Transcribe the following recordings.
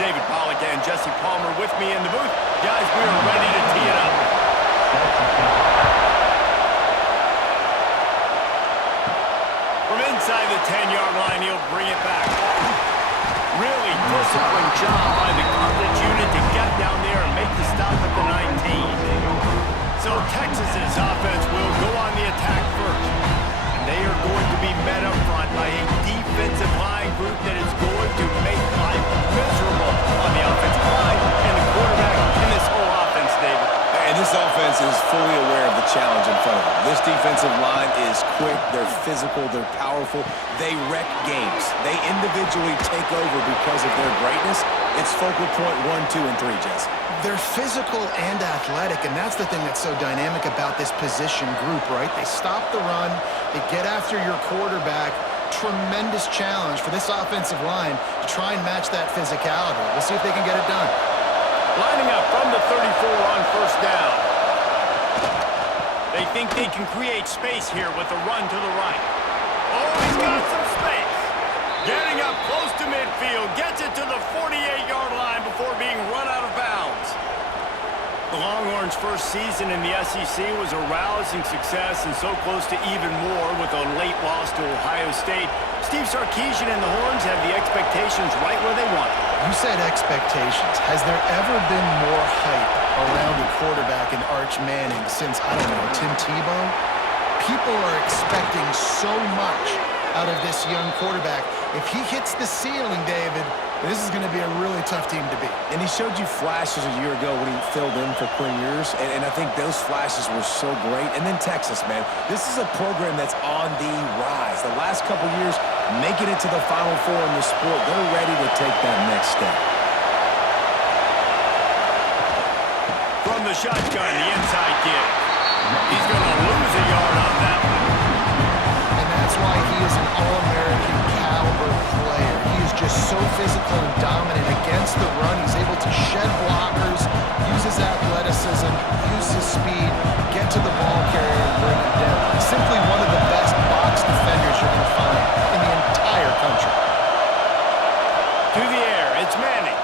David Pollack and Jesse Palmer with me in the booth. Guys, we are ready to tee it up. From inside the 10-yard line, he'll bring it back. Really disciplined job by the coverage unit to get down there and make the stop at the 19. So Texas's offense will go on the attack first. And they are going to be met up front by a defensive line group that is going to make life miserable on the offensive line and the quarterback in this whole offense, David. And this offense is fully aware of the challenge in front of them. This defensive line is quick, they're physical, they're powerful. They wreck games. They individually take over because of their greatness. It's focal point 1, 2, and 3, Jesse. They're physical and athletic, and that's the thing that's so dynamic about this position group, right? They stop the run, they get after your quarterback. Tremendous challenge for this offensive line to try and match that physicality. We'll see if they can get it done. Lining up from the 34 on first down. They think they can create space here with a run to the right. Oh, he's got some space. Getting up close to midfield, gets it to the 48-yard line before being run out of bounds. The Longhorns' first season in the SEC was a rousing success and so close to even more with a late loss to Ohio State. Steve Sarkisian and the Horns have the expectations right where they want it. You said expectations. Has there ever been more hype around a quarterback in Arch Manning since, I don't know, Tim Tebow? People are expecting so much out of this young quarterback. If he hits the ceiling, David, this is going to be a really tough team to beat. And he showed you flashes a year ago when he filled in for Quinn Ewers, and I think those flashes were so great. And then Texas, man, this is a program that's on the rise. The last couple years, making it to the Final Four in the sport, they're ready to take that next step. From the shotgun, the inside kick. He's going to lose a yard on that one. And that's why he is an All-American caliber player. He is just so physical and dominant against the run. He's able to shed blockers, use his athleticism, use his speed, get to the ball carrier and bring him down. Simply one of the best box defenders you're going to find in the entire country. To the air, it's Manning.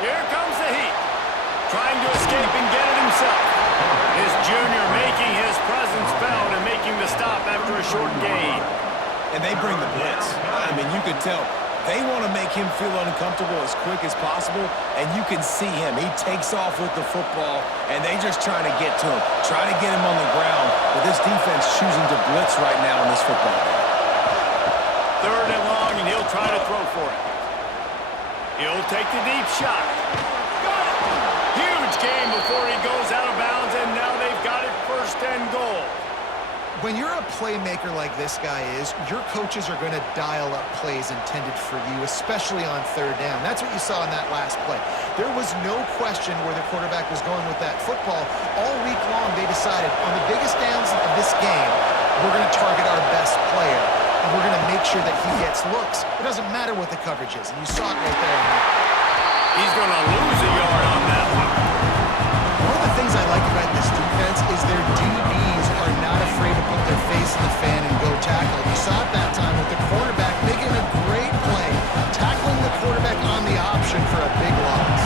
Here comes the heat. Trying to escape and get it himself. His junior making his presence felt and making the stop after a short gain. And they bring the blitz. I mean, you could tell they want to make him feel uncomfortable as quick as possible, and you can see him. He takes off with the football, and they just trying to get to him, trying to get him on the ground, but this defense choosing to blitz right now in this football game. Third and long, and he'll try to throw for it. He'll take the deep shot. Got it! Huge gain before he goes out of bounds, and now they've got it first and goal. When you're a playmaker like this guy is, your coaches are going to dial up plays intended for you, especially on third down. That's what you saw in that last play. There was no question where the quarterback was going with that football. All week long, they decided on the biggest downs of this game, we're going to target our best player, and we're going to make sure that he gets looks. It doesn't matter what the coverage is, and you saw it right there. He's going to lose a yard on that one. One of the things I like about this defense is their DBs are not afraid to put their face in the fan and go tackle. You saw it that time with the quarterback making a great play, tackling the quarterback on the option for a big loss.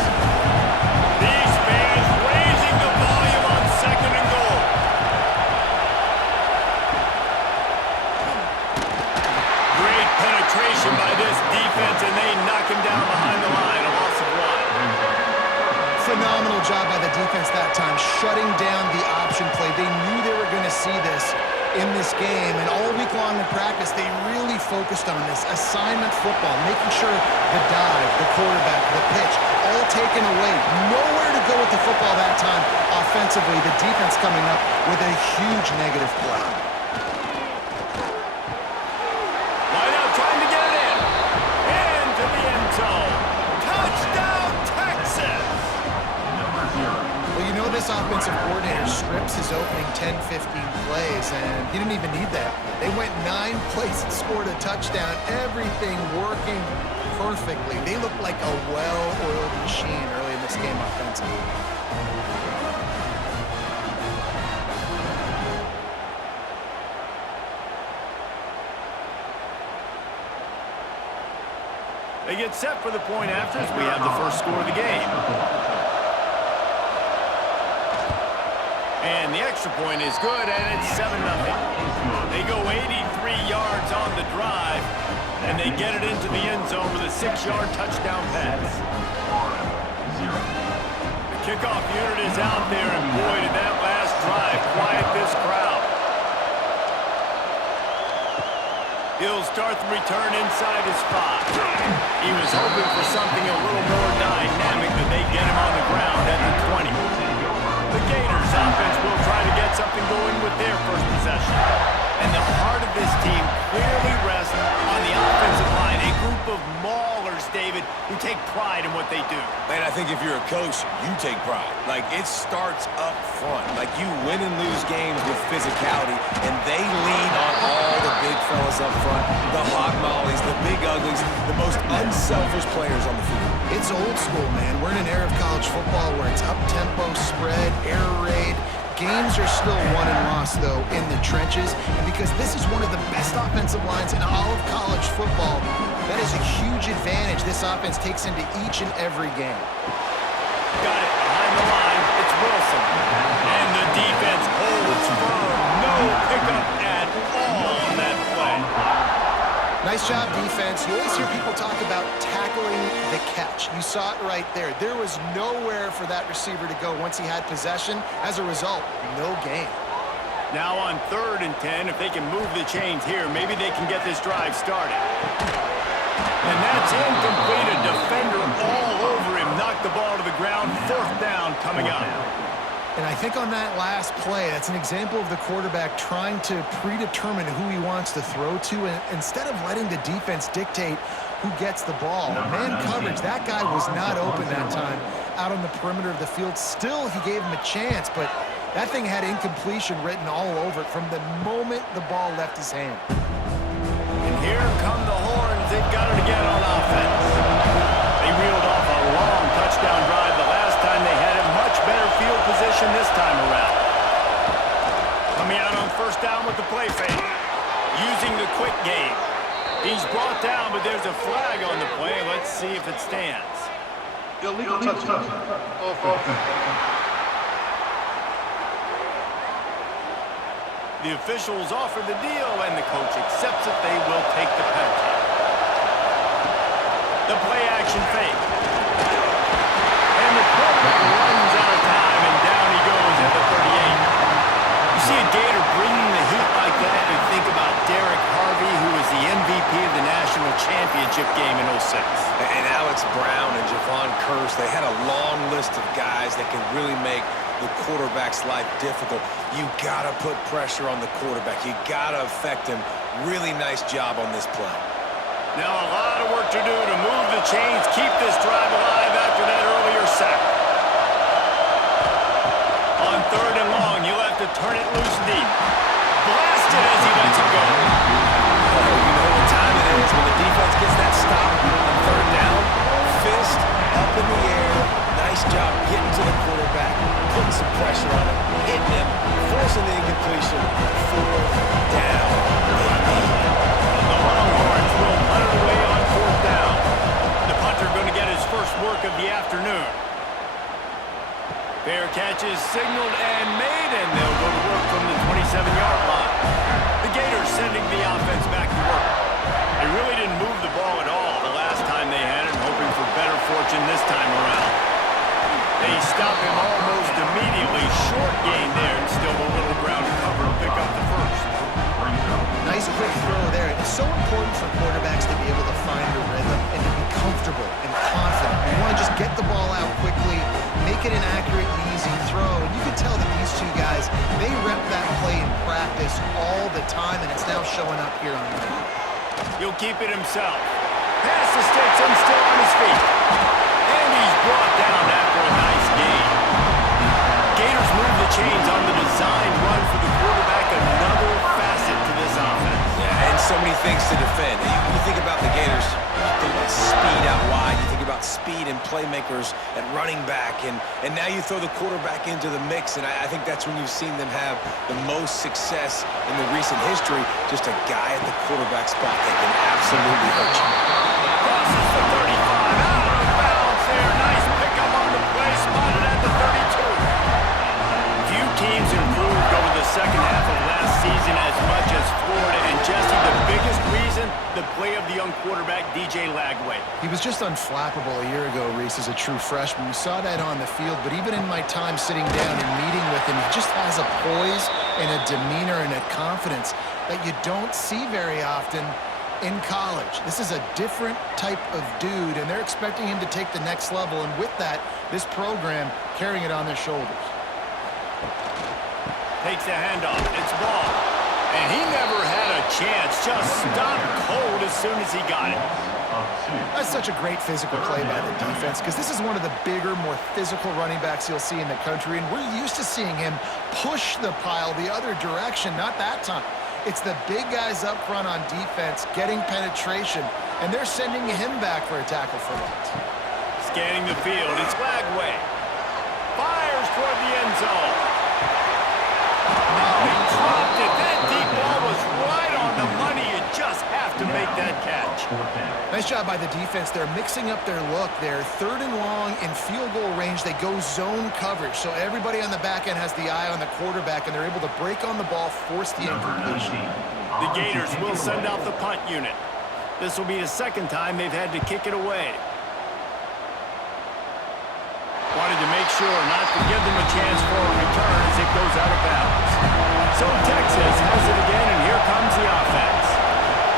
These fans raising the volume on second and goal. Great penetration by this defense, and they knock him down behind the line. A loss of one. Phenomenal job by the defense that time, shutting down the option play. They knew they were going to see this in this game, and all week long in practice, they really focused on this assignment football, making sure the dive, the quarterback, the pitch, all taken away. Nowhere to go with the football that time offensively. The defense coming up with a huge negative play. Wide out trying to get it in. Into the end zone. Touchdown, Texas! Well, you know this offensive coordinator scripts his opening 10, 15 plays, and he didn't even need that. They went 9 plays and scored a touchdown, everything working perfectly. They looked like a well-oiled machine early in this game offensively. They get set for the point after as we have the first score of the game. And the extra point is good, and it's 7-0. They go 83 yards on the drive, and they get it into the end zone with a 6-yard touchdown pass. The kickoff unit is out there, and boy, did that last drive quiet this crowd. He'll start the return inside his spot. He was hoping for something a little more dynamic, but they get him on the ground at the 20. The Gators offense will try to get something going with their first possession. And the heart of this team clearly rests on the offensive line, a group of maulers, David, who take pride in what they do. Man, I think if you're a coach, you take pride. Like, it starts up front. Like, you win and lose games with physicality, and they lean on all the big fellas up front, the hog mollies, the big uglies, the most unselfish players on the field. It's old school, man. We're in an era of college football where it's up-tempo, spread, air raid. Games are still won and lost, though, in the trenches. And because this is one of the best offensive lines in all of college football, that is a huge advantage this offense takes into each and every game. Got it behind the line. It's Wilson. And the defense holds firm. No pickup at all on that play. Nice job, defense. You always hear people talk about tackling the catch. You saw it right there. There was nowhere for that receiver to go once he had possession. As a result, no gain. Now on 3rd and 10, if they can move the chains here, maybe they can get this drive started. And that's incomplete. A defender all over him. Knocked the ball to the ground. 4th down coming up. And I think on that last play, that's an example of the quarterback trying to predetermine who he wants to throw to, and instead of letting the defense dictate who gets the ball. Man coverage, that guy was not open that time out on the perimeter of the field. Still, he gave him a chance, but that thing had incompletion written all over it from the moment the ball left his hand. And here come the horns. They've got it again on offense. They reeled off a long touchdown drive the last time they had it. Much better field position this time around. Coming out on 1st down with the play fake. Using the quick game. He's brought down, but there's a flag on the play. Let's see if it stands. Illegal touchdown. The officials offer the deal, and the coach accepts it. They will take the penalty. The play action fake. And the quarterback runs out of time, and down he goes at the 38. You see a Gator bringing the heat like that, you think about Derek Harvey, who was the MVP of the national championship game in 06. And Alex Brown and Javon Curse, they had a long list of guys that can really make the quarterback's life difficult. You gotta put pressure on the quarterback. You gotta affect him. Really nice job on this play. Now a lot of work to do to move the chains, keep this drive alive after that earlier sack. On 3rd and long, you'll have to turn it loose deep. Blasted as he lets it go. Oh, you know what time it is when the defense gets that stop on 3rd down. Fist up in the air. Nice job getting to the quarterback, putting some pressure on him, hitting him, forcing the incompletion. 4th down. The Longhorns will punt it away on 4th down. The punter going to get his first work of the afternoon. Fair catch is signaled and made, and they'll go to work from the 27-yard line. The Gators sending the offense back to work. They really didn't move the ball at all the last time they had it, hoping for better fortune this time around. They stop him almost immediately. Short gain there, and still a little ground to cover to pick up the first. Nice quick throw there. It's so important for quarterbacks to be able to find a rhythm and to be comfortable and confident. You want to just get the ball out quickly, make it an accurate and easy throw. And you can tell that these two guys, they rep that play in practice all the time, and it's now showing up here on the field. He'll keep it himself. Pass to Stetson, still on his feet. And he's brought down after a nice gain. Gators move the chains on the design run for the quarterback. Another facet to this offense. Yeah, and so many things to defend. You think about the Gators, you think about speed out wide, you think about speed and playmakers at running back, and now you throw the quarterback into the mix, and I think that's when you've seen them have the most success in the recent history. Just a guy at the quarterback spot that can absolutely hurt you. Crosses the 30. play of the young quarterback, DJ Lagway. He was just unflappable a year ago, Reese, as a true freshman. We saw that on the field, but even in my time sitting down and meeting with him, he just has a poise and a demeanor and a confidence that you don't see very often in college. This is a different type of dude, and they're expecting him to take the next level, and with that, this program carrying it on their shoulders. Takes the handoff. It's ball. And he never had a chance. Just stopped cold as soon as he got it. That's such a great physical play by the defense because this is one of the bigger, more physical running backs you'll see in the country, and we're used to seeing him push the pile the other direction. Not that time. It's the big guys up front on defense getting penetration, and they're sending him back for a tackle for loss. Scanning the field. It's Lagway. Fires toward the end zone. Oh, he dropped it. That deep ball was right on the money. You just have to make that catch. Nice job by the defense. They're mixing up their look. They're 3rd and long in field goal range. They go zone coverage. So everybody on the back end has the eye on the quarterback, and they're able to break on the ball, force the incompletion. The Gators will send out the punt unit. This will be the second time they've had to kick it away. Wanted to make sure not to give them a chance for a return as it goes out of bounds. So Texas has it again, and here comes the offense.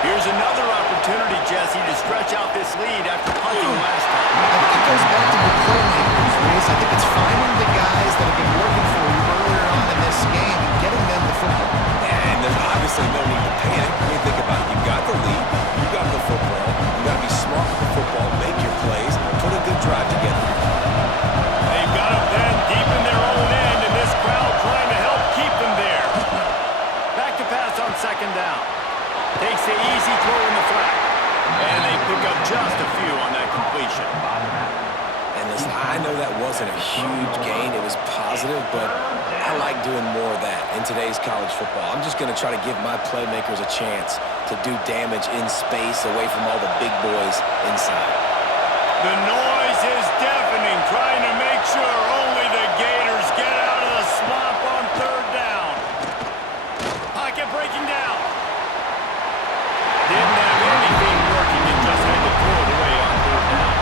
Here's another opportunity, Jesse, to stretch out this lead after punting last time. I think it goes back to the playmakers, Reese. I think it's finding the guys that have been working for you earlier on in this game and getting them the football. And there's obviously no need to panic. When you think about it, you got the lead, you got the football, you got to be smart with the football, make your plays, put a good drive together. They've got them then deep in their own end, and this crowd trying to help keep them there. Back to pass on second down. Takes the easy throw in the flat. And they pick up just a few on that completion. And listen, I know that wasn't a huge gain. It was positive, but I like doing more of that in today's college football. I'm just going to try to give my playmakers a chance to do damage in space away from all the big boys inside. The noise is deafening, trying to make sure only the Gators get out of the swamp on 3rd down. Pocket breaking down. Didn't have anything working and just had to throw it away on 3rd down.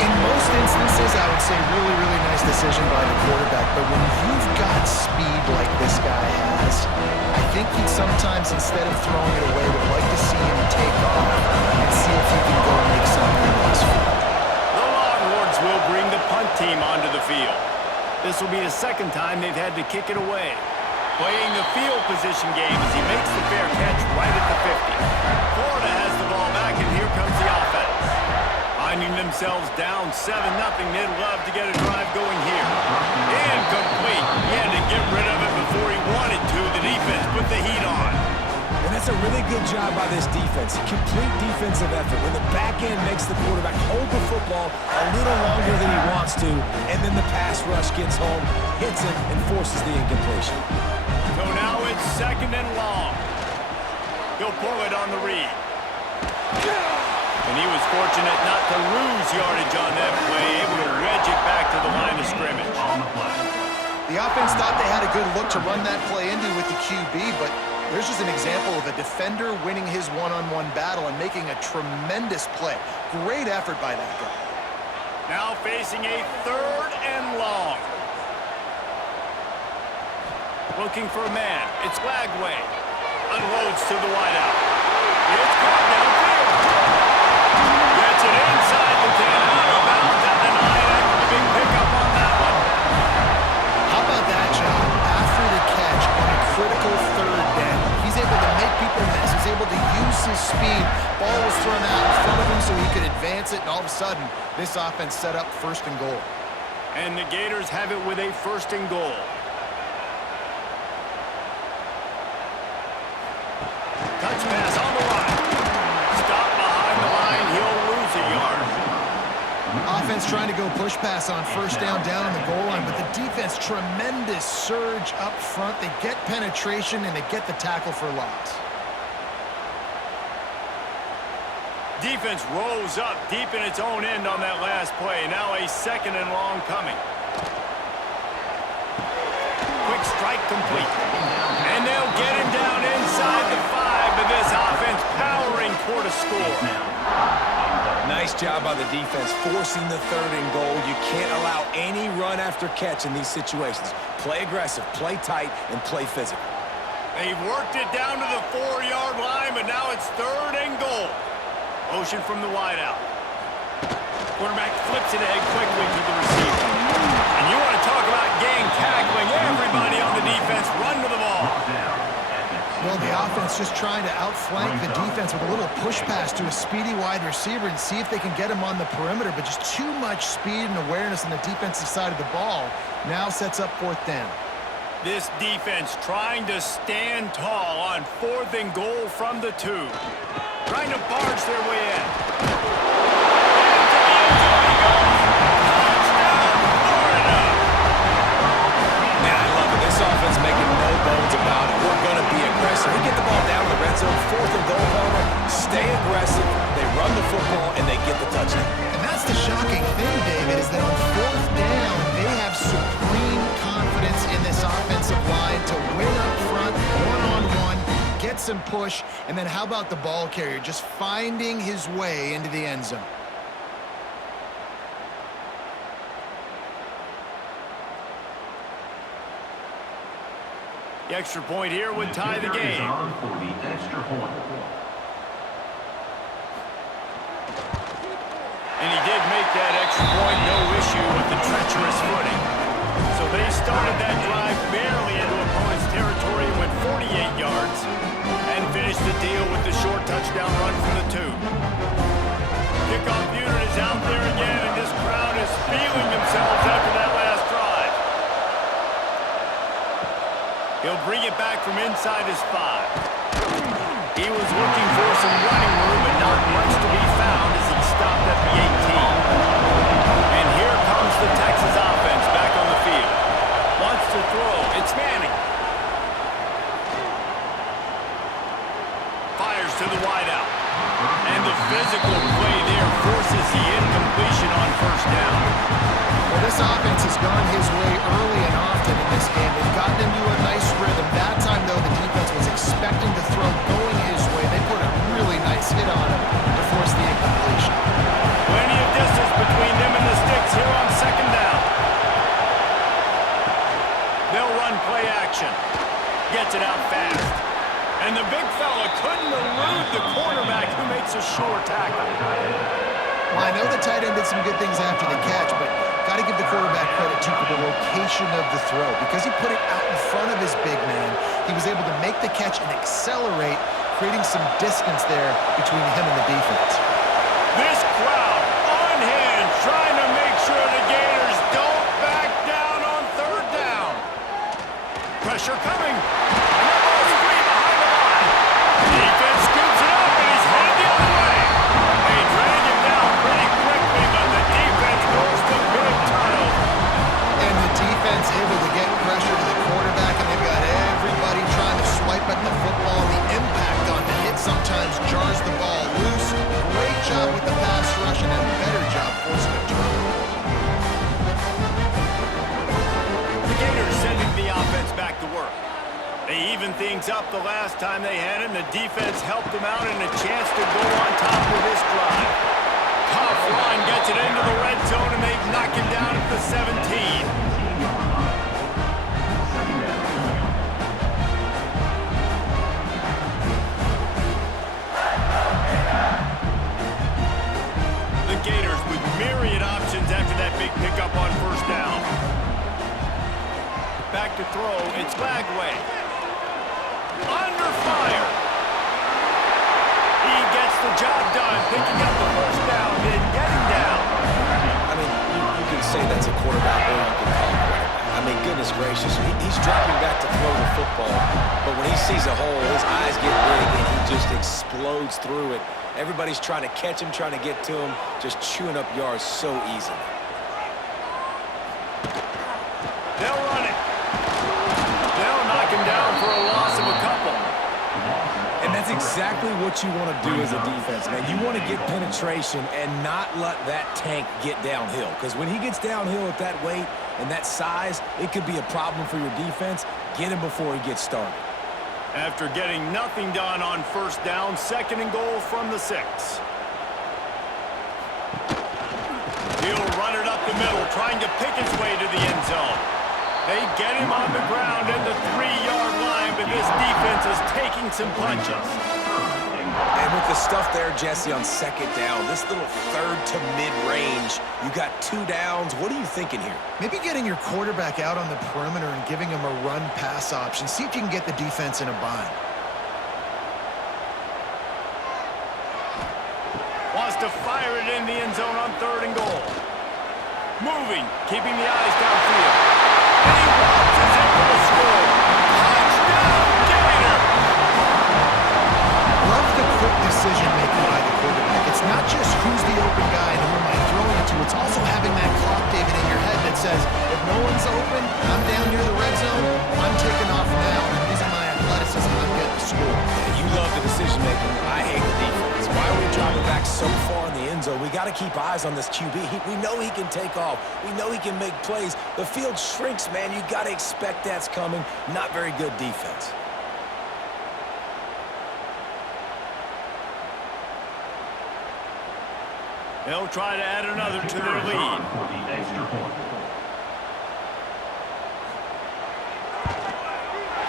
In most instances, I would say really, really nice decision by the quarterback, but when you've got speed like this guy has, I think he'd sometimes, instead of throwing it away, would like to see him take off and see if he can go make something with his feet. The Longhorns will bring the punt team onto the field. This will be the second time they've had to kick it away. Playing the field position game as he makes the fair catch right at the 50. Florida has the ball back, and here comes the offense. Finding themselves down 7-0, they'd love to get a drive going here. Incomplete. He had to get rid of it before he wanted to. The defense put the heat on. And that's a really good job by this defense. Complete defensive effort. When the back end makes the quarterback hold the football a little longer than he wants to, and then the pass rush gets home, hits him, and forces the incompletion. So now it's 2nd and long. He'll pull it on the read. And he was fortunate not to lose yardage on that play, able to wedge it back to the line of scrimmage. The offense thought they had a good look to run that play into with the QB, but there's just an example of a defender winning his one-on-one battle and making a tremendous play. Great effort by that guy. Now facing a 3rd and long. Looking for a man. It's Lagway. Unloads to the wideout. It's caught downfield. Gets it inside the 10, out of bounds at the 9 after the big pickup on that one. How about that job after the catch on a critical 3rd down? He's able to make people miss. He's able to use his speed. Ball was thrown out in front of him so he could advance it, and all of a sudden, this offense set up 1st and goal. And the Gators have it with a 1st and goal. Touch pass on the line. Stop behind the line. He'll lose a yard. Offense trying to go push pass on 1st down on the goal line, but the defense, tremendous surge up front. They get penetration, and they get the tackle for loss. Defense rose up deep in its own end on that last play. Now a 2nd and long coming. Quick strike complete. And they'll get him down inside the 5, but this offense powering toward a score. Nice job by the defense forcing the 3rd and goal. You can't allow any run after catch in these situations. Play aggressive, play tight, and play physical. They've worked it down to the 4-yard line, but now it's 3rd and goal. Motion from the wideout. Quarterback flips it ahead quickly to the receiver. And you want to talk about gang tackling. Everybody on the defense run to the ball. Well, the offense just trying to outflank the defense with a little push pass to a speedy wide receiver and see if they can get him on the perimeter, but just too much speed and awareness on the defensive side of the ball now sets up 4th down. This defense trying to stand tall on 4th and goal from the 2. Trying to barge their way in. Offense making no bones about it. We're going to be aggressive. We get the ball down in the red zone, 4th and goal, Palmer. Stay aggressive. They run the football, and they get the touchdown. And that's the shocking thing, David, is that on 4th down, they have supreme confidence in this offensive line to win up front, one-on-one, get some push, and then how about the ball carrier just finding his way into the end zone? The extra point here would tie the game. And he did make that extra point, no issue with the treacherous footing. So they started that drive barely into opponent's territory and went 48 yards and finished the deal with the short touchdown run from the 2. Kickoff unit is out there again, and this crowd is feeling themselves after that last drive. He'll bring it back from inside his 5. He was looking for some running room, but not much to be found as he stopped at the 18. And here comes the Texas offense back on the field. Wants to throw. It's Manning. Fires to the wideout. And the physical play there forces the incompletion on 1st down. Well, this offense has gone his way early and often in this game. They've gotten into a nice rhythm. That time, though, the defense was expecting to throw going his way. They put a really nice hit on him to force the incompletion. Plenty of distance between them and the sticks here on 2nd down. They'll run play action. Gets it out fast. And the big fella couldn't elude the quarterback who makes a sure tackle. Well, I know the tight end did some good things after the catch, but got to give the quarterback credit, too, for the location of the throw. Because he put it out in front of his big man, he was able to make the catch and accelerate, creating some distance there between him and the defense. This crowd on hand trying to make sure the Gators don't back down on 3rd down. Pressure coming. And that ball's free behind the line. Defense scoops it up, and he's headed the other way. They drag him down pretty quickly, but the defense goes to big turnover. And the defense able to get pressure to the quarterback, and they've got everybody trying to swipe at the football. The impact on the hit sometimes jars the ball loose. Great job with the pass rush, and a better job forcing a turnover. The Gators sending the offense back to work. They evened things up the last time they had him. The defense helped them out and a chance to go on top of this drive. Tough line gets it into the red zone, and they knock him down at the 17. The Gators with myriad options after that big pickup on 1st down. Back to throw, it's Bagway. Under fire. He gets the job done, picking up the 1st down, then getting down. I mean, you can say that's a quarterback, or you can call him a quarterback. I mean, goodness gracious, he's dropping back to throw the football, but when he sees a hole, his eyes get big, and he just explodes through it. Everybody's trying to catch him, trying to get to him, just chewing up yards so easily. They'll run it. They'll knock him down for a loss of a couple. And that's exactly what you want to do as a defense, man. You want to get penetration and not let that tank get downhill. Because when he gets downhill at that weight and that size, it could be a problem for your defense. Get him before he gets started. After getting nothing done on first down, 2nd and goal from the 6. He'll run it up the middle, trying to pick his way to the end zone. They get him on the ground at the 3-yard line, but this defense is taking some punches. And with the stuff there, Jesse, on 2nd down, this little 3rd to mid-range, you got 2 downs. What are you thinking here? Maybe getting your quarterback out on the perimeter and giving him a run-pass option. See if you can get the defense in a bind. Wants to fire it in the end zone on 3rd and goal. Moving, keeping the eyes downfield. And he launches it for the score. Touchdown, Gator! Love the quick decision-making by the quarterback. It's not just who's the open guy and who am I throwing it to. It's also having that clock, David, in your head that says, if no one's open, I'm down near the red zone, I'm taking off now, and I'm using my athleticism, I'm getting the score. You love the decision-making. I hate the defense. Why are we driving back so far in the end zone? We got to keep eyes on this QB. We know he can take off. We know he can make plays. The field shrinks, man. You got to expect that's coming. Not very good defense. They'll try to add another to their lead. For the extra point.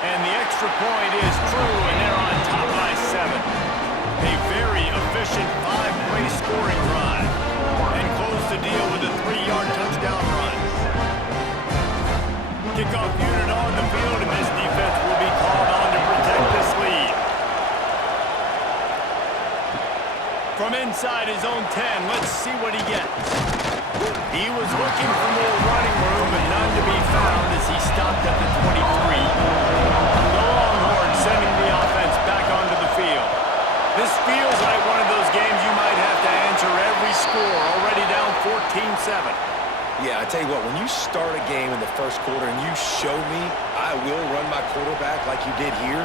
And the extra point is true, and they're on top by 7. A very efficient 5-play scoring drive. And close the deal with a 3-yard touchdown run. Kickoff unit on the field, and this defense will be called on to protect this lead. From inside his own 10, let's see what he gets. He was looking for more running room, but none to be found as he stopped at the 23. The Longhorns sending the offense back onto the field. This feels like one of those games you might have to answer every score, already down 14-7. Yeah, I tell you what, when you start a game in the first quarter and you show me I will run my quarterback like you did here,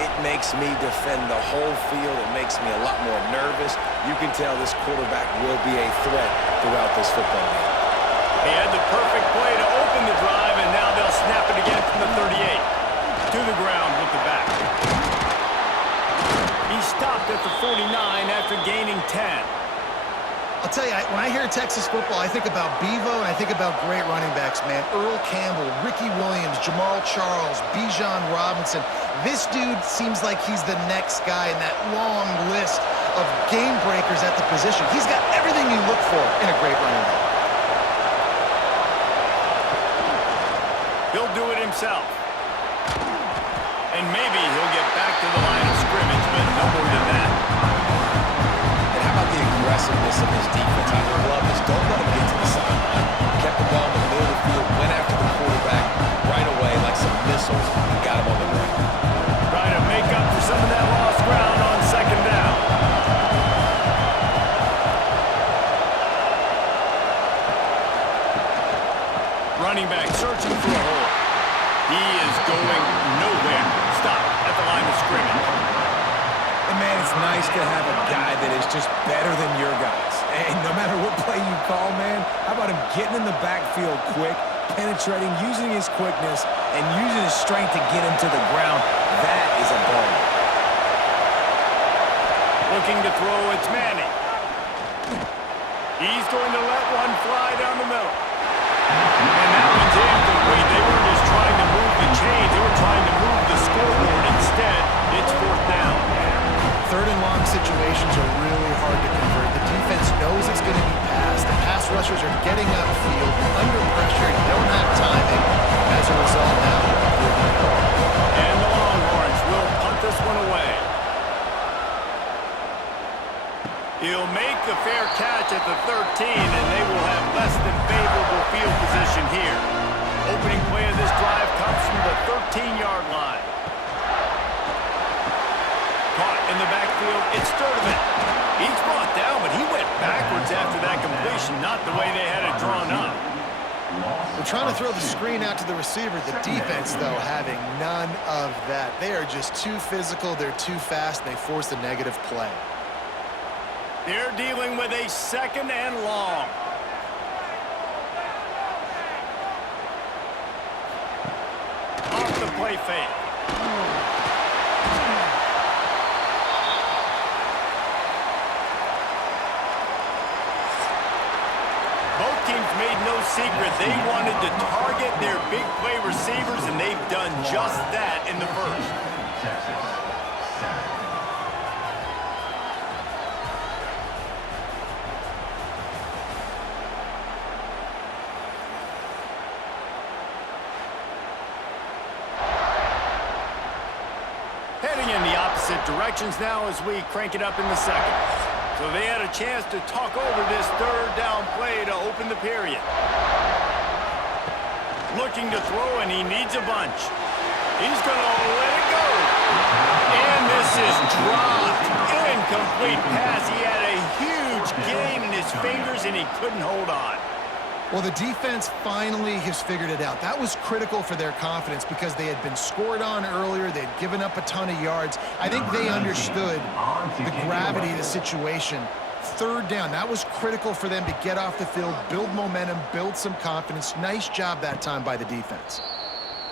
it makes me defend the whole field. It makes me a lot more nervous. You can tell this quarterback will be a threat throughout this football game. He had the perfect play to open the drive, and now they'll snap it again from the 38. To the ground with the back. He stopped at the 49 after gaining 10. I'll tell you, when I hear Texas football, I think about Bevo and I think about great running backs, man. Earl Campbell, Ricky Williams, Jamal Charles, Bijan Robinson. This dude seems like he's the next guy in that long list of game breakers at the position. He's got everything you look for in a great running back. He'll do it himself. And maybe he'll get back to the line of scrimmage, but no more than that. And how about the aggressiveness of his defense? I love this. Don't let him get to the sideline. Kept the ball in the middle of the field, went after the quarterback right away like some missiles, and got him on the ground. Trying to make up for some of that lost ground on 2nd down. Running back searching for a hole. He is going nowhere. Stop at the line of scrimmage. And man, it's nice to have a guy that is just better than your guys. And no matter what play you call, man, how about him getting in the backfield quick, penetrating, using his quickness, and using his strength to get him to the ground? That is a ball. Looking to throw, it's Manning. He's going to let one fly down the middle. And that one's incomplete. They weren't just trying to move the chains. They were trying to move the scoreboard. Instead, it's 4th down. 3rd and long situations are really hard to convert. The defense knows it's going to be passed. The pass rushers are getting upfield. You're under pressure. You don't have timing. As a result now, and the Longhorns will punt this one away. He'll make the fair catch at the 13, and they will have less than favorable field position here. Opening play of this drive comes from the 13-yard line. Caught in the backfield, it's Sturdivant. He's brought down, but he went backwards after that completion, not the way they had it drawn up. They're trying to throw the screen out to the receiver. The defense, though, having none of that. They are just too physical, they're too fast, and they force a negative play. They're dealing with a 2nd and long. Off the play fake. team's made no secret. They wanted to target their big play receivers, and they've done just that in the first. Heading in the opposite directions now as we crank it up in the second. So they had a chance to talk over this third down play to open the period. Looking to throw, and he needs a bunch. He's going to let it go. And this is dropped. Incomplete pass. He had a huge gain in his fingers, and he couldn't hold on. Well, the defense finally has figured it out. That was critical for their confidence because they had been scored on earlier. They'd given up a ton of yards. I think they understood the gravity of the situation. Third down, that was critical for them to get off the field, build momentum, build some confidence. Nice job that time by the defense.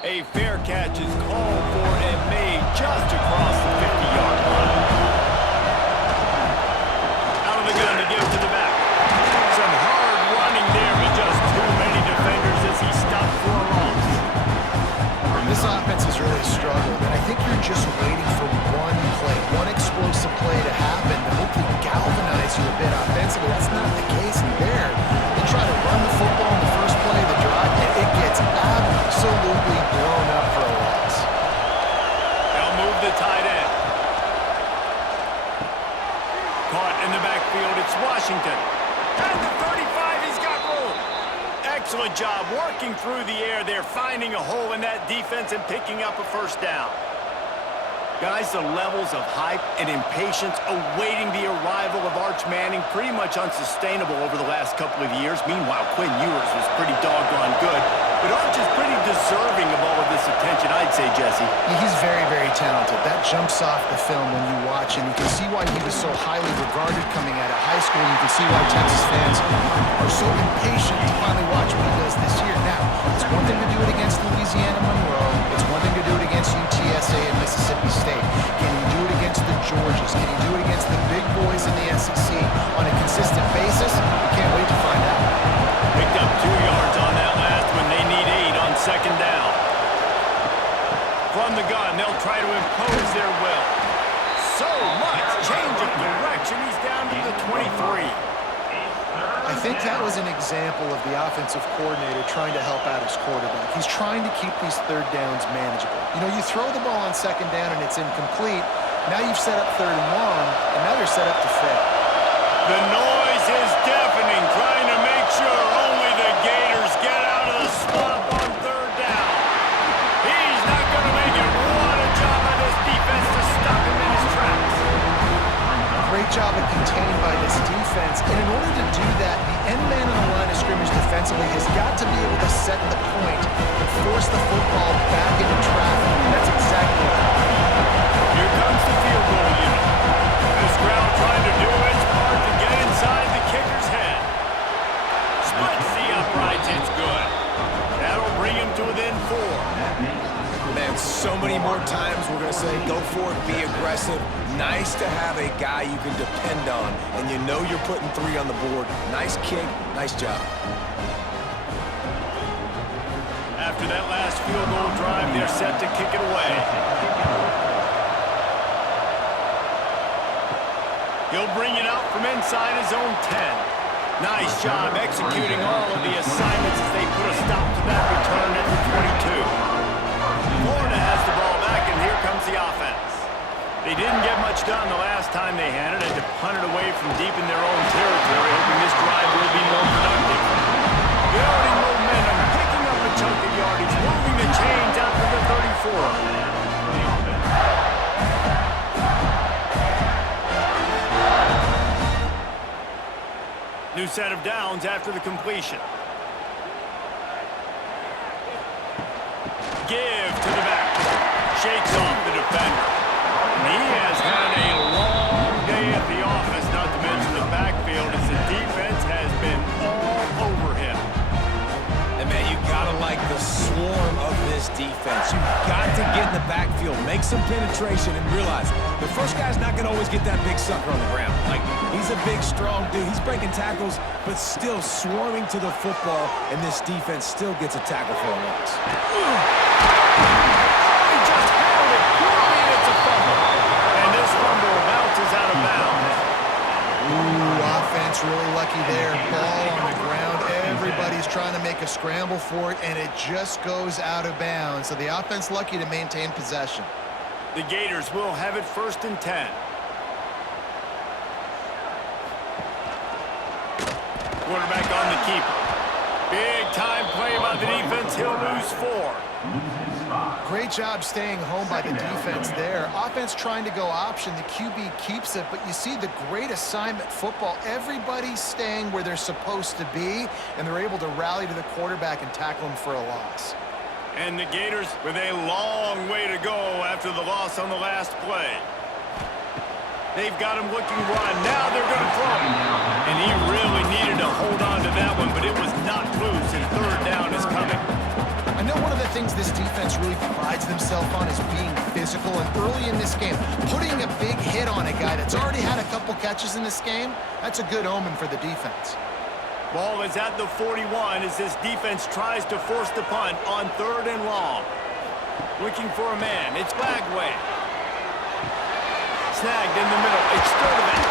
A fair catch is called for and made just across the 50-yard line. Out of the gun to give to the back. Some hard running there, but just too many defenders as he stopped for a loss. This offense has really struggled, and I think you're just waiting for one play, one explosive play to happen to hopefully galvanize you a bit offensively. That's not the case there. They try to run the football in the first play of the drive, and it gets absolutely blown up for a loss. They'll move the tight end. Caught in the backfield, it's Washington. At the 35, he's got room. Excellent job working through the air there, finding a hole in that defense and picking up a first down. Guys, the levels of hype and impatience awaiting the arrival of Arch Manning pretty much unsustainable over the last couple of years. Meanwhile, Quinn Ewers was pretty doggone good. But Arch is pretty deserving of all of this attention, I'd say, Jesse. Yeah, he's very, very talented. That jumps off the film when you watch him. You can see why he was so highly regarded coming out of high school. You can see why Texas fans are so impatient to finally watch what he does this year. Now, it's one thing to do it against Louisiana Monroe. It's one thing to do it against UTSA and Mississippi State. Can he do it against the Georgias? Can he do it against the big boys in the SEC on a consistent basis? We can't wait to find out. Picked up 2 yards on that last one. They need 8 on second down. From the gun, they'll try to impose their will. So much change of direction. He's down to the 23. I think that was an example of the offensive coordinator trying to help out his quarterback. He's trying to keep these third downs manageable. You know, you throw the ball on second down and it's incomplete. Now you've set up third and long, and now you're set up to fail. The noise is deafening, trying to make sure only the Gators get out of the swamp on third down. He's not going to make it. What a job by this defense to stop him in his tracks. Great job of contained by this defense. And in order to do that, the end man on the line of scrimmage defensively has got to be able to set the point and force the football back into traffic. And that's exactly what happened. Here comes the field goal unit. This crowd trying to do its part to get inside the kicker's head. Splits the uprights, it's good. That'll bring him to within 4. Man, so many more times we're going to say, go for it, be aggressive. Nice to have a guy you can depend on, and you know you're putting 3 on the board. Nice kick, nice job. After that last field goal drive, they're set to kick it away. He'll bring it out from inside his own 10. Nice job executing all of the assignments as they put a stop to that return at the 22. Florida has the ball back, and here comes the offense. They didn't get much done the last time they had it, and to punt it away from deep in their own territory, hoping this drive will be more productive. Building momentum, picking up a chunk of yardage, moving the chains out to the 34. New set of downs after the completion. Give to the back. Shakes off the defender. And he has had a long day at the office, not to mention the backfield, as the defense has been all over him. And man, you gotta like the swarm of this defense. You've got to get in the backfield, make some penetration and realize the first guy's not going to always get that big sucker on the ground. Like, he's a big, strong dude. He's breaking tackles, but still swarming to the football, and this defense still gets a tackle for a loss. He just handled it poorly, and it's a fumble. And this fumble bounces out of bounds. Ooh, offense really lucky there. Ball on the ground. Everybody's trying to make a scramble for it, and it just goes out of bounds. So the offense lucky to maintain possession. The Gators will have it 1st and 10. Quarterback on the keeper. Big time play by the defense. He'll lose 4. Great job staying home by the defense there. Offense trying to go option. The QB keeps it, but you see the great assignment football. Everybody's staying where they're supposed to be, and they're able to rally to the quarterback and tackle him for a loss. And the Gators with a long way to go after the loss on the last play. They've got him looking run. Now they're going to throw. And he really needed to hold on to that one, but it was not loose, and 3rd down is coming. I know one of the things this defense really prides themselves on is being physical, and early in this game, putting a big hit on a guy that's already had a couple catches in this game, that's a good omen for the defense. Ball is at the 41 as this defense tries to force the punt on 3rd and long. Looking for a man. It's Bagway. Snagged in the middle. It's Sturdivant.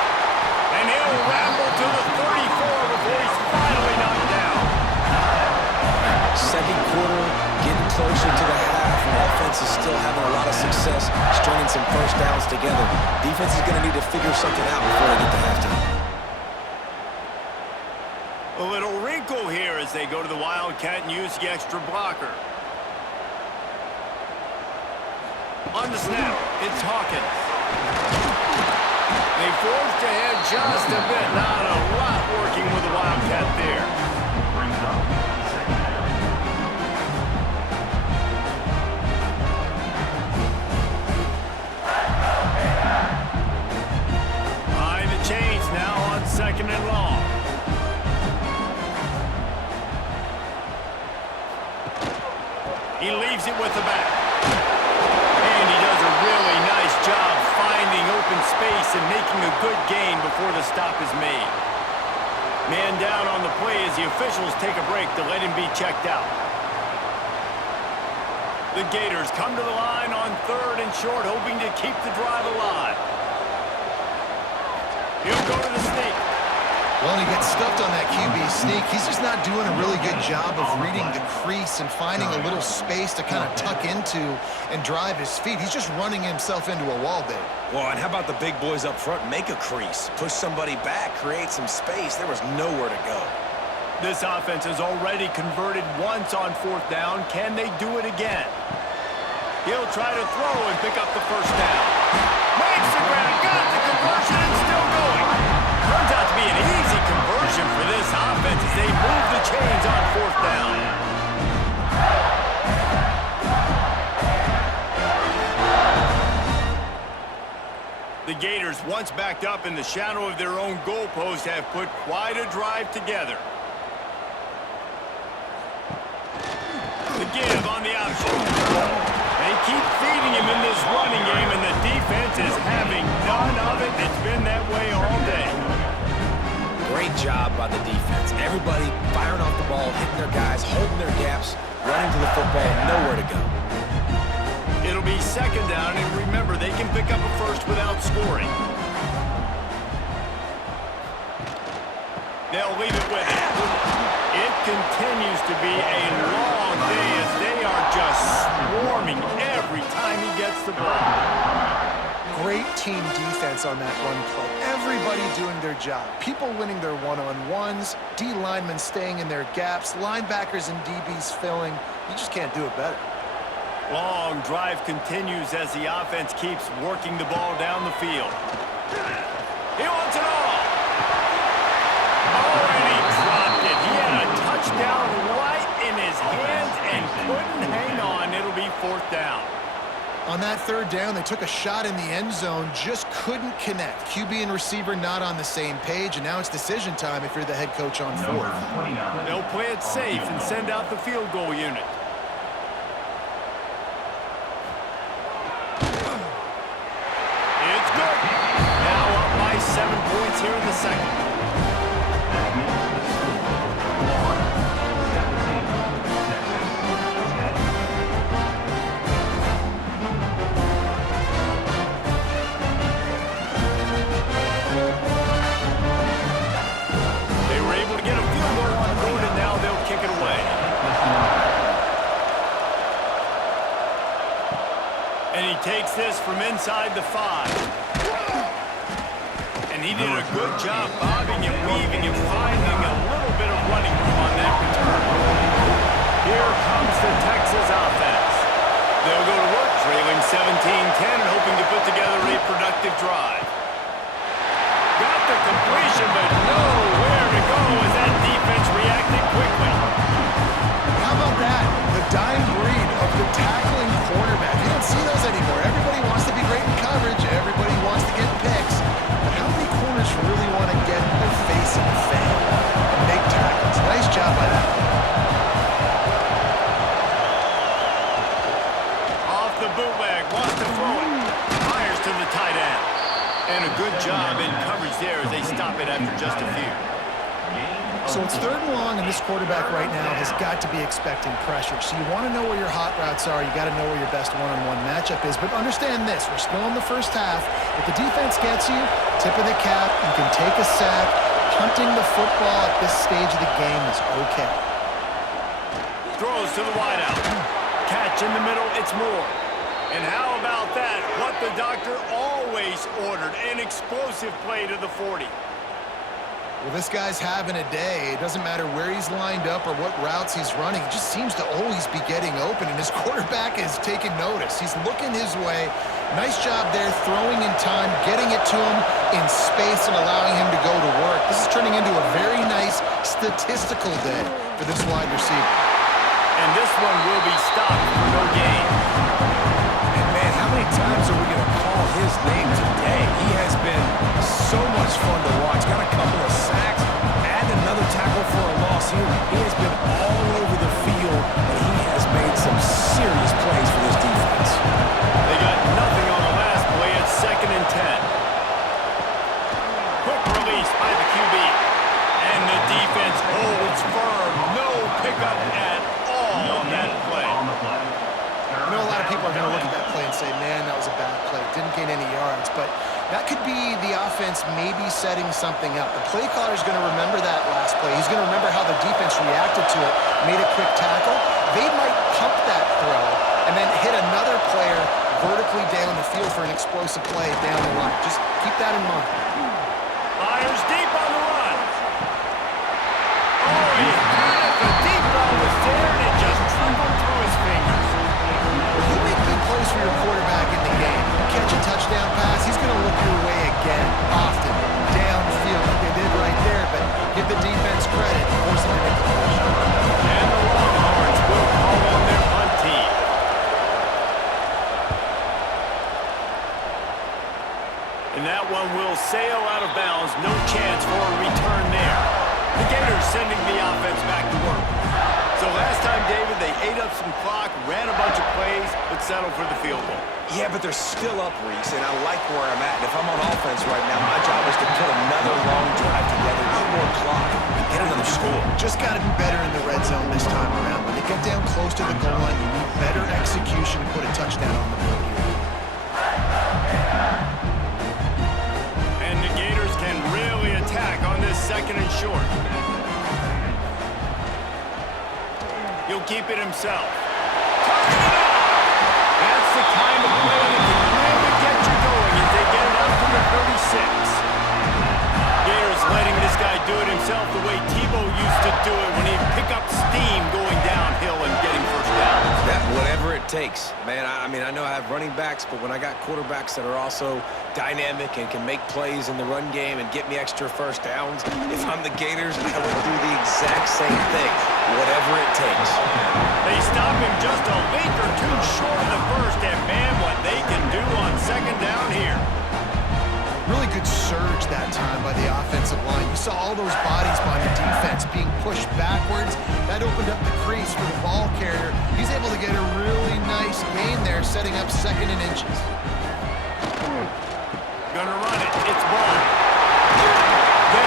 And he'll ramble to the 34 before he's finally knocked down. Second quarter, getting closer to the half. Offense is still having a lot of success stringing some first downs together. Defense is going to need to figure something out before they get to halftime. A little wrinkle here as they go to the Wildcat and use the extra blocker. On the snap, it's Hawkins. They forced ahead just a bit. Not a lot working with the Wildcat there. Behind the chains now on 2nd and long. He leaves it with the back. And he does a really nice job finding open space and making a good gain before the stop is made. Man down on the play as the officials take a break to let him be checked out. The Gators come to the line on 3rd and short, hoping to keep the drive alive. He'll go to the sneak. Well, he gets stuffed on that QB sneak. He's just not doing a really good job of reading the crease and finding a little space to kind of tuck into and drive his feet. He's just running himself into a wall there. Well, and how about the big boys up front? Make a crease, push somebody back, create some space. There was nowhere to go. This offense has already converted once on 4th down. Can they do it again? He'll try to throw and pick up the 1st down. Makes the ground, got the conversion, and still going. Turns out to be an easy conversion for this offense as they move the chains on 4th down. The Gators, once backed up in the shadow of their own goalpost, have put quite a drive together. The give on the option. They keep feeding him in this running game, and the defense is having none of it. It's been that way all day. Great job by the defense. Everybody firing off the ball, hitting their guys, holding their gaps, running to the football, nowhere to go. It'll be 2nd down, and remember, they can pick up a first without scoring. They'll leave it with it. It continues to be a long day as they are just swarming every time he gets the ball. Great team defense on that run play. Everybody doing their job. People winning their one-on-ones, D linemen staying in their gaps, linebackers and DBs filling. You just can't do it better. Long drive continues as the offense keeps working the ball down the field. He wants it all. Oh, and he dropped it. He had a touchdown right in his hands and couldn't hang on. It'll be 4th down. On that 3rd down, they took a shot in the end zone, just couldn't connect. QB and receiver not on the same page, and now it's decision time if you're the head coach on 4th. They'll play it safe and send out the field goal unit. second. They were able to get a field goal on the board, and now they'll kick it away. And he takes this from inside the 5. And he did a good job bobbing and weaving and finding a little bit of running room on that return. Here comes the Texas offense. They'll go to work trailing 17-10 and hoping to put together a productive drive. Got the completion, but nowhere to go as that defense reacted quickly. How about that? The dying breed of the tackling quarterback. You don't see those anymore. Everybody wants to be great in coverage. Everybody wants to get picks. But how many corners really want to get their face in the fan and make tackles? Nice job by that. Off the bootleg, wants to throw it. Fires to the tight end. And a good job in coverage there as they stop it after just a few. So it's 3rd and long, and this quarterback right now has got to be expecting pressure. So you want to know where your hot routes are. You got to know where your best one-on-one matchup is. But understand this, we're still in the first half. If the defense gets you, tip of the cap, you can take a sack. Punting the football at this stage of the game is okay. Throws to the wideout. Catch in the middle, it's Moore. And how about that? What the doctor always ordered, an explosive play to the 40. Well, this guy's having a day. It doesn't matter where he's lined up or what routes he's running. He just seems to always be getting open, and his quarterback is taking notice. He's looking his way. Nice job there, throwing in time, getting it to him in space and allowing him to go to work. This is turning into a very nice statistical day for this wide receiver. And this one will be stopped for no gain. And man, how many times are we going to call his name today? He has been so much fun to watch. Got a couple of sacks, add another tackle for a loss here. He has been all over the field, and he has made some serious plays for this defense. They got nothing on the last play. It's 2nd and 10. Quick release by the QB. And the defense holds firm. No pickup at all on that play. I know a lot of people are going to look at that play and say, man, that was a bad play. Didn't gain any yards, but that could be the offense maybe setting something up. The play caller is going to remember that last play. He's going to remember how the defense reacted to it, made a quick tackle. They might pump that throw and then hit another player vertically down the field for an explosive play down the line. Just keep that in mind. Fires deep on the run. Oh, he had it. The deep ball was there, and it just trickled through his fingers. You make good plays for your quarterback in the game. You catch a touchdown pass, he's going to look your way again, often, downfield like they did right there, but give the defense credit, force them to make the push. And the Longhorns will call on their punt team. And that one will sail out of bounds. No chance for a return there. The Gators sending the offense back to work. So last time, David, they ate up some clock, ran a bunch of plays, but settled for the field goal. Yeah, but they're still up, Reese, and I like where I'm at. And if I'm on offense right now, my job is to put another long drive together, eat more clock, and get another score. Just got to be better in the red zone this time around. When they get down close to the goal line, you need better execution to put a touchdown on the board here. And the Gators can really attack on this 2nd and short. He'll keep it himself. That's the kind of play that can really get you going as they get it up to the 36. Gators letting this guy do it himself the way Tebow used to do it when he'd pick up steam going downhill and getting first downs. That whatever it takes, man. I mean, I know I have running backs, but when I got quarterbacks that are also dynamic and can make plays in the run game and get me extra first downs, if I'm the Gators, I would do the exact same thing, whatever it takes. They stop him just a link or two short of the first, and man, what they can do on 2nd down here. Really good surge that time by the offensive line. You saw all those bodies by the defense being pushed backwards. That opened up the crease for the ball carrier. He's able to get a really nice gain there, setting up 2nd and inches. Gonna run it. It's ball. They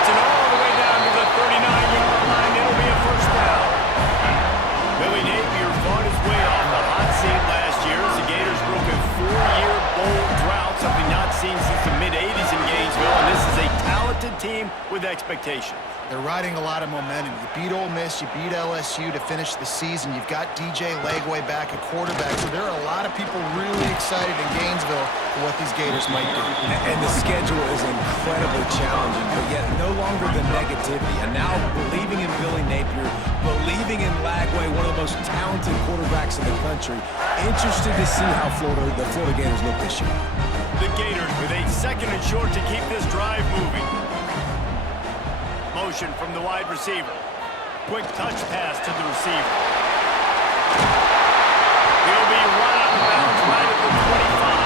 expectations. They're riding a lot of momentum. You beat Ole Miss, you beat LSU to finish the season. You've got DJ Legway back at quarterback, so there are a lot of people really excited in Gainesville for what these Gators might do. And the schedule is incredibly challenging, but yet no longer the negativity. And now believing in Billy Napier, believing in Lagway, one of the most talented quarterbacks in the country. Interested to see how the Florida Gators look this year. The Gators with a 2nd and short to keep this drive moving. Motion from the wide receiver. Quick touch pass to the receiver. He'll be right on the bounce, right at the 25.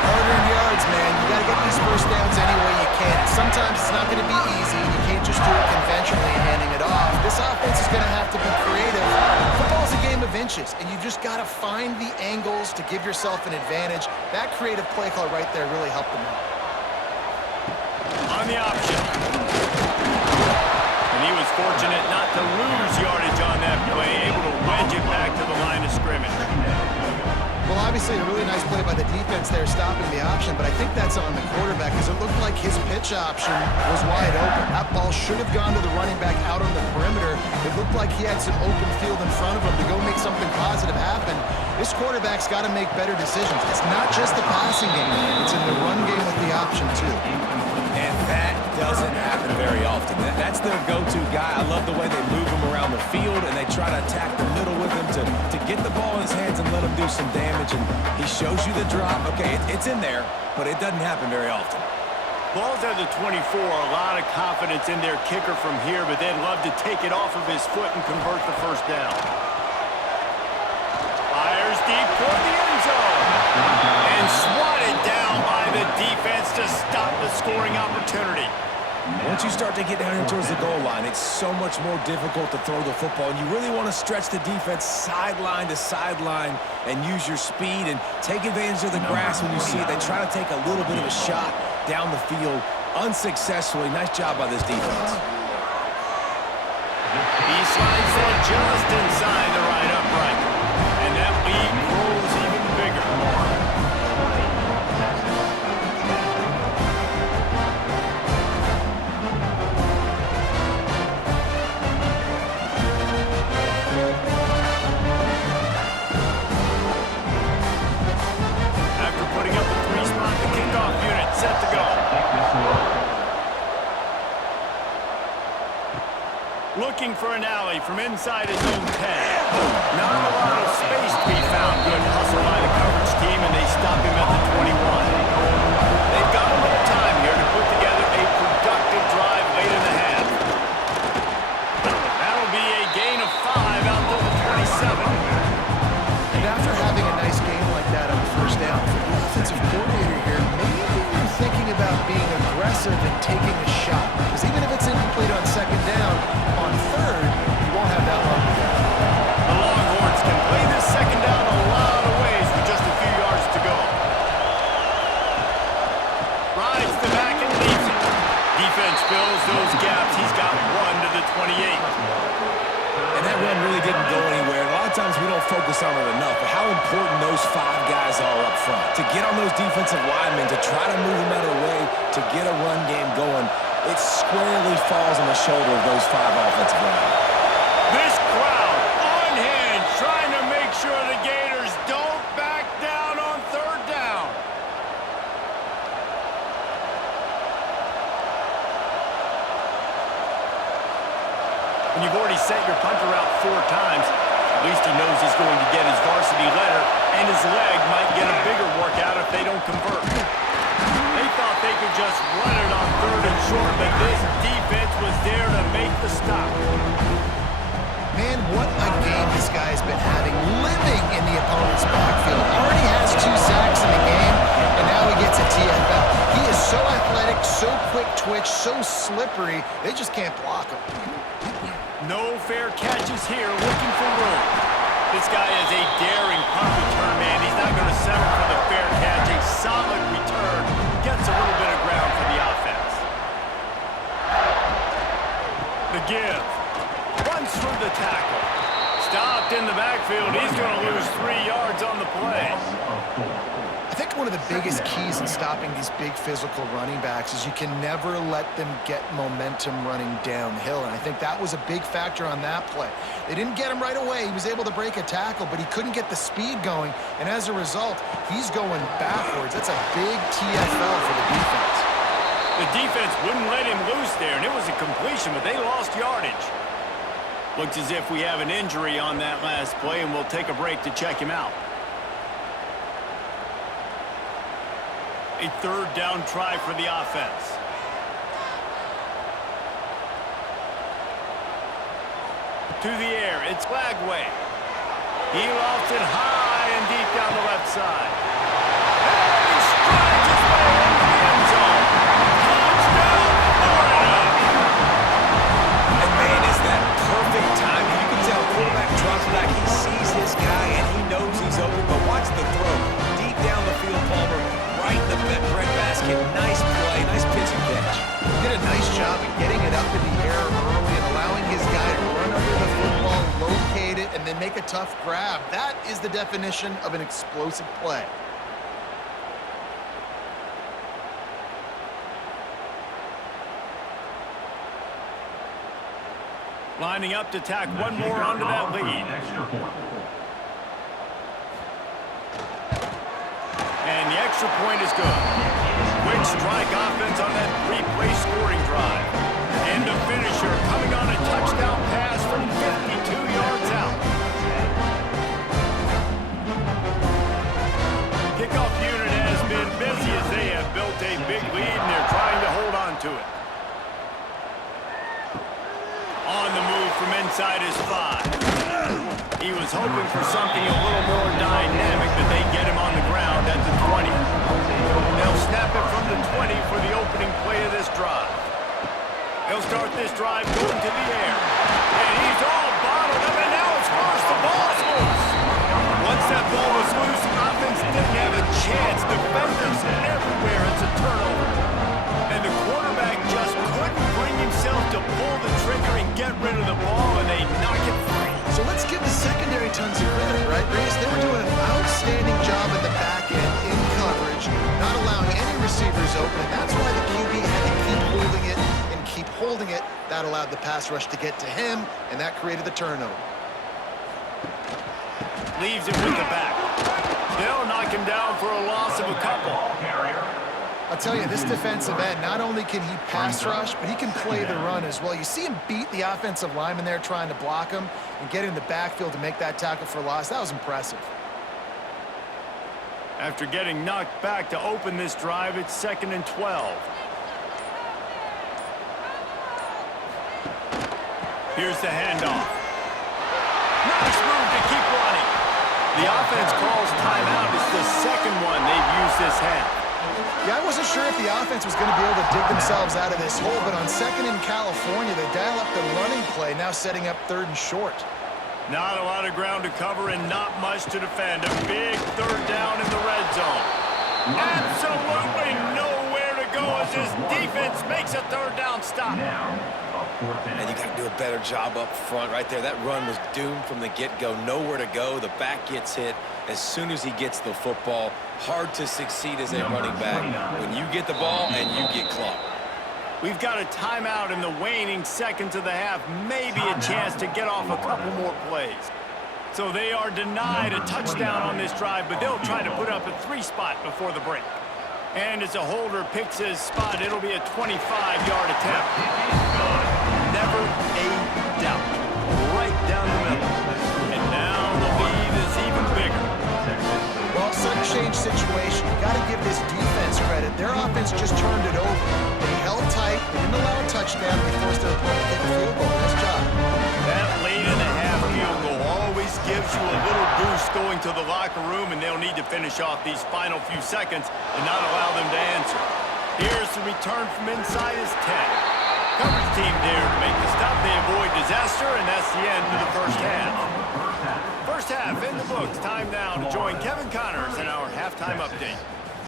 Hard-earned yards, man. You got to get these first downs any way you can. Sometimes it's not going to be easy, and you can't just do it conventionally and handing it off. This offense is going to have to be creative. Football's a game of inches, and you've just got to find the angles to give yourself an advantage. That creative play call right there really helped them out. On the option. And he was fortunate not to lose yardage on that play, able to wedge it back to the line of scrimmage. Well, obviously a really nice play by the defense there stopping the option, but I think that's on the quarterback because it looked like his pitch option was wide open. That ball should have gone to the running back out on the perimeter. It looked like he had some open field in front of him to go make something positive happen. This quarterback's got to make better decisions. It's not just the passing game. It's in the run game with the option, too. And that doesn't happen very often. That's their go-to guy. I love the way they move him around the field, and they try to attack the middle with him to get the ball in his hands and let him do some damage. And he shows you the drop. Okay, it's in there, but it doesn't happen very often. Ball's at the 24. A lot of confidence in their kicker from here, but they'd love to take it off of his foot and convert the first down. Fires deep toward the end zone. And swatted down by the defense to stop the scoring opportunity. Once you start to get down here towards the goal line, it's so much more difficult to throw the football, and you really want to stretch the defense sideline to sideline and use your speed and take advantage of the grass when you see it. They try to take a little bit of a shot down the field unsuccessfully. Nice job by this defense. He slides that just inside the right upright, and that lead grows even bigger. Set to go. Looking for an alley from inside his own 10. Not a lot of space to be found. Good hustle by the coverage team, and they stop him at the 21. They've got a little time here to put together a productive drive late in the half. That'll be a gain of 5 out to the 27. And after having a nice game like that on first down, for the offensive coordinator here, thinking about being aggressive and taking a shot. Because even if it's incomplete on second down, on third, you won't have that long to go. The Longhorns can play this second down a lot of ways with just a few yards to go. Rides the back and leaves it. Defense fills those gaps. He's got 1 to the 28. And that run really didn't go anywhere. A lot of times we don't focus on it enough, but how important those 5 guys are up front. To get on those defensive linemen, to try to move them out of the way, to get a run game going, it squarely falls on the shoulder of those 5 offensive linemen. This crowd on hand trying to make sure the Gators don't back down on third down. When you've already sent your punter out 4 times, at least he knows he's going to get his varsity letter, and his leg might get a bigger workout if they don't convert. They thought they could just run it on third and short, but this defense was there to make the stop. Man, what a game this guy's been having, living in the opponent's backfield. Already has 2 sacks in the game, and now he gets a TFL. He is so athletic, so quick twitch, so slippery, they just can't block him. No fair catches here, looking for room. This guy is a daring punt return man. He's not going to settle for the fair catch. A solid return gets a little bit of ground for the offense. The give. Runs through the tackle. Stopped in the backfield. He's going to lose 3 yards on the play. I think one of the biggest keys in stopping these big physical running backs is you can never let them get momentum running downhill, and I think that was a big factor on that play. They didn't get him right away. He was able to break a tackle, but he couldn't get the speed going, and as a result, he's going backwards. That's a big TFL for the defense. The defense wouldn't let him loose there, and it was a completion, but they lost yardage. Looks as if we have an injury on that last play, and we'll take a break to check him out. A third down try for the offense. To the air, it's Lagway. He lofts it high and deep down the left side. And he strides his way into the end zone. Touchdown, Florida! And man, is that perfect timing. You can tell quarterback drops back. He sees his guy, and he knows he's open. But watch the throw. Deep down the field, Palmer. Right in the breadbasket. Nice play. Nice pitch and catch. He did a nice job of getting it up in the air early and allowing his guy to run under the football, locate it, and then make a tough grab. That is the definition of an explosive play. Lining up to tack one more onto that lead. And the extra point is good. Quick strike offense on that three-play scoring drive. And the finisher coming on a touchdown pass from 52 yards out. Kickoff unit has been busy as they have built a big lead and they're trying to hold on to it. On the move from inside his 5. He was hoping for something a little more dynamic, but they get him on the ground at the 20. They'll snap it from the 20 for the opening play of this drive. They'll start this drive going to the air. And he's all bottled up, and now it's first. The ball's loose. Once that ball was loose, the offense didn't have a chance. Defenders everywhere. It's a turnover. And the quarterback just couldn't bring himself to pull the trigger and get rid of the ball, and they knock it free. So let's give the secondary tons of credit, right, Reese? They were doing an outstanding job in the back end in coverage, not allowing any receivers open, and that's why the QB had to keep holding it and keep holding it. That allowed the pass rush to get to him, and that created the turnover. Leaves it with the back. They'll knock him down for a loss of a couple. I'll tell you, this defensive end, not only can he pass rush, but he can play the run as well. You see him beat the offensive lineman there trying to block him and get in the backfield to make that tackle for loss. That was impressive. After getting knocked back to open this drive, it's 2nd and 12. Here's the handoff. Nice move to keep running. The offense calls timeout. It's the second one they've used this half. Yeah, I wasn't sure if the offense was going to be able to dig themselves out of this hole, but on 2nd in California, they dial up the running play, now setting up 3rd and short. Not a lot of ground to cover and not much to defend. A big 3rd down in the red zone. Absolutely nowhere to go as his defense makes a 3rd down stop. And you got to do a better job up front right there. That run was doomed from the get-go. Nowhere to go. The back gets hit as soon as he gets the football. Hard to succeed as a running back when you get the ball and you get clocked. We've got a timeout in the waning seconds of the half. Maybe a chance to get off a couple more plays. So they are denied a touchdown on this drive, but they'll try to put up a 3 spot before the break. And as a holder picks his spot, it'll be a 25-yard attempt. Never a doubt. Right down the middle. And now the lead is even bigger. Well, sudden change situation. You got to give this defense credit. Their offense just turned it over. They held tight, they didn't allow a touchdown, they forced their opponent to kick a field goal. Nice job. That late in the half field goal always gives you a little boost going to the locker room, and they'll need to finish off these final few seconds and not allow them to answer. Here's the return from inside his 10. Coverage team there to make the stop. They avoid disaster, and that's the end of the first half. First half in the books. Time now to join Kevin Connors in our halftime update.